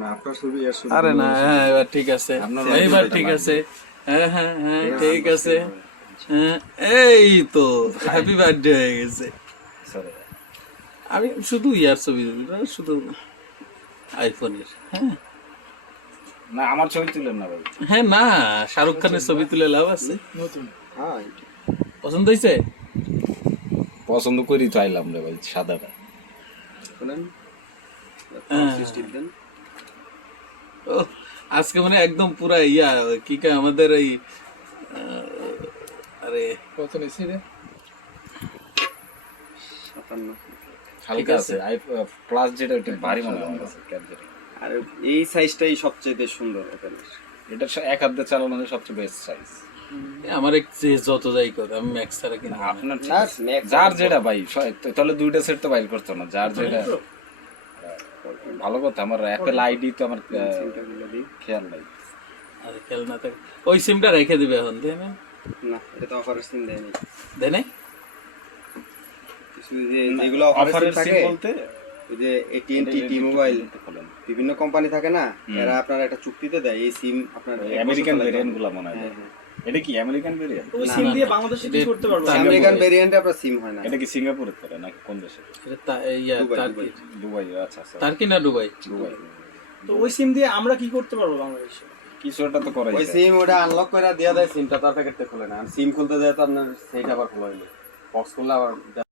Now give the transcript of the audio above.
না আপনার ছবি আর ছবি আরে না, হ্যাঁ এবার ঠিক আছে, এইবার ঠিক আছে, হ্যাঁ হ্যাঁ হ্যাঁ ঠিক আছে, হ্যাঁ এই তো হ্যাপি বার্থডে হয়ে গেছে। আমি শুধু ইয়ার ছবি দিবি না, শুধু আইফোনের। হ্যাঁ না আমার ছবি তুলেন না ভাই। হ্যাঁ না, শাহরুখ খানের ছবি তুলে লাভ আছে? হ্যাঁ পছন্দ হয়েছে? পছন্দ করি তো আইলাম রে ভাই, সাদাটা। শুনেন হ্যাঁ। সিস্টেম দেন ও আজকে মানে একদম পুরা ইয়া কি কয় আমাদের এই আরে কত নিছি রে 57 হালকা আছে আই প্লাস যেটা ওটা ভারী মনে হয় আমার কাছে ক্যাপচার। আর এই সাইজটাই সবচেয়ে সুন্দর এখানে। এটা এক হাত দিয়ে চালানো সবচেয়ে বেস্ট সাইজ। আমার এক যে যত যাই কথা আমি ম্যাক্স ছাড়া কিনা আপনার ঠিক না, আছে। Max যার যেটা ভাই তাহলে দুইটা সেট তো বাইর করতো না, যার যেটা ভালো কথা। আমার অ্যাপেল আইডি তো আমার সিমটা বলে দিই। খেয়াল নাই। আরে খেল না থাকে ওই সিমটা রেখে দিবে এখন, তাই না? না এটা তো অফারের সিম দেয়নি। দেয় নাই? কিছু যে যেগুলো অফারের সিম থাকে বলতে ওই যে AT&T T-Mobile খোলেন বিভিন্ন কোম্পানি থাকে না, এরা আপনার একটা চুক্তিতে দেয় এই সিম আপনার আমেরিকান ভেরিয়েন্ট গুলো মনে হয়। হ্যাঁ, হ্যাঁ। এটা কি আমেরিকান ভেরিয়েন্ট? ওই সিম দিয়ে বাংলাদেশে কি করতে পারবো? আমেরিকান ভেরিয়েন্টে আপনার সিম হয় না। এটা কি সিঙ্গাপুরের করে নাকি কোন দেশে? এটা ইয়া দুবাই, টার্কি। দুবাই। আচ্ছা আচ্ছা, টার্কি না দুবাই? দুবাই। তো ওই সিম দিয়ে আমরা কি করতে পারবো বাংলাদেশে? কিছু একটা তো করাই ওই যায়। সিম ওটা আনলক করে দেয়া দেয়, সিমটা তার প্যাকেটে খোলে না, সিম খুলতে যায় তো আপনার সেইটা আবার খোলা হইলো বক্স খুললে আবার